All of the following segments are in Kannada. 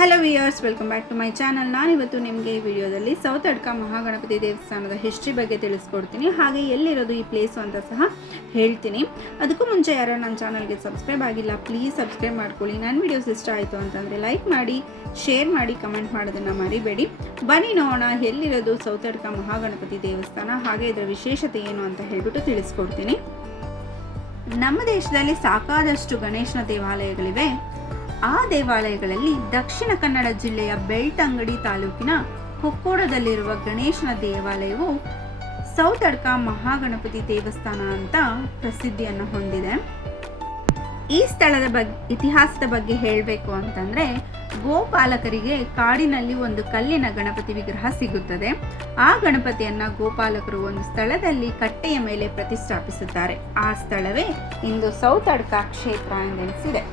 Hello viewers, welcome back to my channel. ನಾನಿವತ್ತು ನಿಮಗೆ ಈ ವಿಡಿಯೋದಲ್ಲಿ ಸೌತಡ್ಕ ಮಹಾಗಣಪತಿ ದೇವಸ್ಥಾನದ ಹಿಸ್ಟ್ರಿ ಬಗ್ಗೆ ತಿಳಿಸ್ಕೊಡ್ತೀನಿ. ಹಾಗೆ ಎಲ್ಲಿರೋದು ಈ ಪ್ಲೇಸು ಅಂತ ಸಹ ಹೇಳ್ತೀನಿ. ಅದಕ್ಕೂ ಮುಂಚೆ ಯಾರೋ ನನ್ನ ಚಾನಲ್ಗೆ ಸಬ್ಸ್ಕ್ರೈಬ್ ಆಗಿಲ್ಲ, ಪ್ಲೀಸ್ ಸಬ್ಸ್ಕ್ರೈಬ್ ಮಾಡ್ಕೊಳ್ಳಿ. ನನ್ನ ವಿಡಿಯೋಸ್ ಇಷ್ಟ ಆಯಿತು ಅಂತಂದರೆ ಲೈಕ್ ಮಾಡಿ, ಶೇರ್ ಮಾಡಿ, ಕಮೆಂಟ್ ಮಾಡೋದನ್ನು ಮರಿಬೇಡಿ. ಬನ್ನಿ ನೋಡೋಣ ಎಲ್ಲಿರೋದು ಸೌತಡ್ಕ ಮಹಾಗಣಪತಿ ದೇವಸ್ಥಾನ, ಹಾಗೆ ಇದರ ವಿಶೇಷತೆ ಏನು ಅಂತ ಹೇಳಿಬಿಟ್ಟು ತಿಳಿಸ್ಕೊಡ್ತೀನಿ. ನಮ್ಮ ದೇಶದಲ್ಲಿ ಸಾಕಾದಷ್ಟು ಗಣೇಶನ ದೇವಾಲಯಗಳಿವೆ. ಆ ದೇವಾಲಯಗಳಲ್ಲಿ ದಕ್ಷಿಣ ಕನ್ನಡ ಜಿಲ್ಲೆಯ ಬೆಳ್ತಂಗಡಿ ತಾಲೂಕಿನ ಕೊಕ್ಕೋಡದಲ್ಲಿರುವ ಗಣೇಶನ ದೇವಾಲಯವು ಸೌತಡ್ಕ ಮಹಾಗಣಪತಿ ದೇವಸ್ಥಾನ ಅಂತ ಪ್ರಸಿದ್ಧಿಯನ್ನು ಹೊಂದಿದೆ. ಈ ಸ್ಥಳದ ಇತಿಹಾಸದ ಬಗ್ಗೆ ಹೇಳಬೇಕು ಅಂತಂದರೆ, ಗೋಪಾಲಕರಿಗೆ ಕಾಡಿನಲ್ಲಿ ಒಂದು ಕಲ್ಲಿನ ಗಣಪತಿ ವಿಗ್ರಹ ಸಿಗುತ್ತದೆ. ಆ ಗಣಪತಿಯನ್ನು ಗೋಪಾಲಕರು ಒಂದು ಸ್ಥಳದಲ್ಲಿ ಕಟ್ಟೆಯ ಮೇಲೆ ಪ್ರತಿಷ್ಠಾಪಿಸುತ್ತಾರೆ. ಆ ಸ್ಥಳವೇ ಇಂದು ಸೌತಡ್ಕ ಕ್ಷೇತ್ರ ಎಂದೆನಿಸಿದೆ.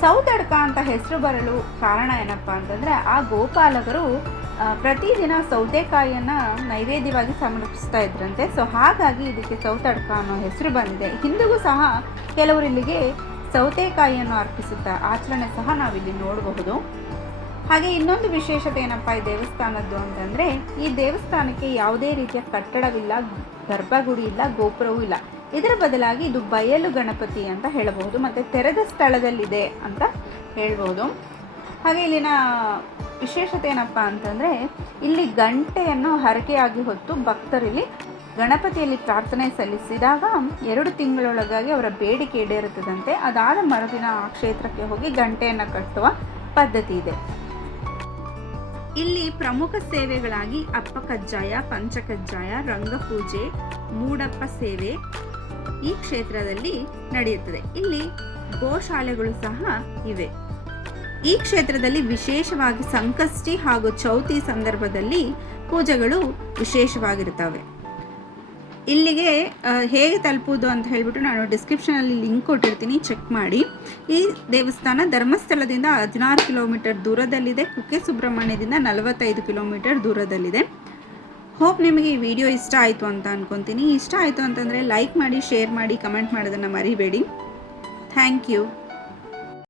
ಸೌತಡ್ಕ ಅಂತ ಹೆಸರು ಬರಲು ಕಾರಣ ಏನಪ್ಪ ಅಂತಂದರೆ, ಆ ಗೋಪಾಲಕರು ಪ್ರತಿದಿನ ಸೌತೆಕಾಯಿಯನ್ನು ನೈವೇದ್ಯವಾಗಿ ಸಮರ್ಪಿಸ್ತಾ ಇದ್ರಂತೆ. ಸೊ ಹಾಗಾಗಿ ಇದಕ್ಕೆ ಸೌತಡ್ಕ ಅನ್ನೋ ಹೆಸರು ಬಂದಿದೆ. ಹಿಂದಿಗೂ ಸಹ ಕೆಲವರು ಇಲ್ಲಿಗೆ ಸೌತೆಕಾಯಿಯನ್ನು ಅರ್ಪಿಸುತ್ತಾ ಆಚರಣೆ ಸಹ ನಾವಿಲ್ಲಿ ನೋಡಬಹುದು. ಹಾಗೆ ಇನ್ನೊಂದು ವಿಶೇಷತೆ ಏನಪ್ಪ ಈ ದೇವಸ್ಥಾನದ್ದು ಅಂತಂದರೆ, ಈ ದೇವಸ್ಥಾನಕ್ಕೆ ಯಾವುದೇ ರೀತಿಯ ಕಟ್ಟಡವಿಲ್ಲ, ಗರ್ಭಗುಡಿ ಇಲ್ಲ, ಗೋಪುರವೂ ಇಲ್ಲ. ಇದರ ಬದಲಾಗಿ ಇದು ಬಯಲು ಗಣಪತಿ ಅಂತ ಹೇಳಬಹುದು, ಮತ್ತು ತೆರೆದ ಸ್ಥಳದಲ್ಲಿದೆ ಅಂತ ಹೇಳ್ಬೋದು. ಹಾಗೆ ಇಲ್ಲಿನ ವಿಶೇಷತೆ ಏನಪ್ಪ ಅಂತಂದರೆ, ಇಲ್ಲಿ ಗಂಟೆಯನ್ನು ಹರಕೆಯಾಗಿ ಹೊತ್ತು ಭಕ್ತರಲ್ಲಿ ಗಣಪತಿಯಲ್ಲಿ ಪ್ರಾರ್ಥನೆ ಸಲ್ಲಿಸಿದಾಗ 2 ತಿಂಗಳೊಳಗಾಗಿ ಅವರ ಬೇಡಿಕೆ ಈಡೇರುತ್ತದಂತೆ. ಅದಾದ ಮರುದಿನ ಆ ಕ್ಷೇತ್ರಕ್ಕೆ ಹೋಗಿ ಗಂಟೆಯನ್ನು ಕಟ್ಟುವ ಪದ್ಧತಿ ಇದೆ. ಇಲ್ಲಿ ಪ್ರಮುಖ ಸೇವೆಗಳಾಗಿ ಅಪ್ಪ ಕಜ್ಜಾಯ, ಪಂಚಕಜ್ಜಾಯ, ರಂಗಪೂಜೆ, ಮೂಡಪ್ಪ ಸೇವೆ ಈ ಕ್ಷೇತ್ರದಲ್ಲಿ ನಡೆಯುತ್ತದೆ. ಇಲ್ಲಿ ಗೋಶಾಲೆಗಳು ಸಹ ಇವೆ. ಈ ಕ್ಷೇತ್ರದಲ್ಲಿ ವಿಶೇಷವಾಗಿ ಸಂಕಷ್ಟಿ ಹಾಗೂ ಚೌತಿ ಸಂದರ್ಭದಲ್ಲಿ ಪೂಜೆಗಳು ವಿಶೇಷವಾಗಿರುತ್ತವೆ. ಇಲ್ಲಿಗೆ ಹೇಗೆ ತಲುಪುವುದು ಅಂತ ಹೇಳ್ಬಿಟ್ಟು ನಾನು ಡಿಸ್ಕ್ರಿಪ್ಷನಲ್ಲಿ ಲಿಂಕ್ ಕೊಟ್ಟಿರ್ತೀನಿ, ಚೆಕ್ ಮಾಡಿ. ಈ ದೇವಸ್ಥಾನ ಧರ್ಮಸ್ಥಳದಿಂದ 16 ಕಿಲೋಮೀಟರ್ ದೂರದಲ್ಲಿದೆ. ಕುಕ್ಕೆ ಸುಬ್ರಹ್ಮಣ್ಯದಿಂದ 45 ಕಿಲೋಮೀಟರ್ ದೂರದಲ್ಲಿದೆ. ಹೋಪ್ ನಿಮಗೆ ಈ ವಿಡಿಯೋ ಇಷ್ಟ ಆಯಿತು ಅಂತ ಅಂದ್ಕೊತೀನಿ. ಇಷ್ಟ ಆಯಿತು ಅಂತಂದರೆ ಲೈಕ್ ಮಾಡಿ, ಶೇರ್ ಮಾಡಿ, ಕಮೆಂಟ್ ಮಾಡೋದನ್ನು ಮರಿಬೇಡಿ. Thank you.